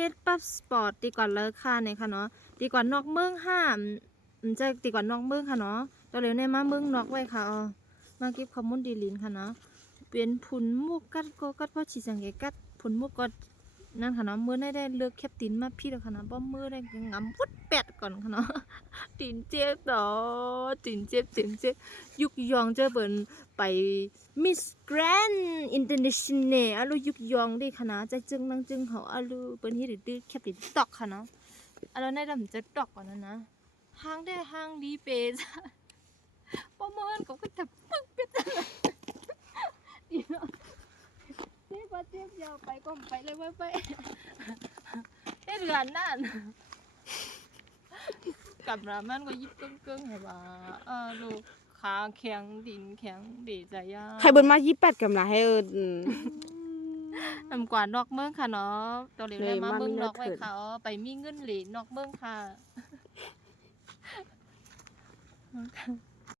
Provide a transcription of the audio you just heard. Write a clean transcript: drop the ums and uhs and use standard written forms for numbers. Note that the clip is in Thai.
ฮ็ดปั๊บสปอร์ตตีก่อนเลิกค่ะเนี่ยค่ะเนาะตีก่อนนอกเมืองห้ามจะตีก่อนนอกเมืองค่ะเนาะตอนเร็วในมาเมืองนอกไว้ค่ะมาเก็บข้อมูลดีลินค่ะเนาะเป็นผุนมุกกัดก็กัดเพราะฉีสังเกตกัดผุนมุกก็นั่นค่ะเนาะมือได้เลือกแคปตินมาพี่แล้วค่ะเนาะบ่มือได้งำพุดแปดก่อนค่ะเนาะตีนเจ็บต่อตีนเจ็บยุกยองเจอเบิ่นไปมิสแกรนด์อินเตอร์เนชั่นแนลอาลูยุกยองดิค่ะนะใจจึงนังจึงเขาอาลูเปิ้นเฮ็ดดื้อแคปตินตอกค่ะเนาะอาลูในดำจะตอกก่อนนะห้างได้ห้างดีเปซบ่เมินก็จะปึ๊กเป็ดดีเนาะเจ็บบ่เจ็บยาวไปก็ไปเลยไว้ไปเฮ็ดงานนั่นกับรามันก็ยิบกึ่งๆให้ว่าลูกขาแข็งดินแข็งดีใจยาใครเบิ่นมา28กำลังให้นำกว่านอกเมืองค่ะเนาะตัวเร็วได้มาเมืองนอกไว้ค่ะไปมีเงินเหรียญนอกเมืองค่ะ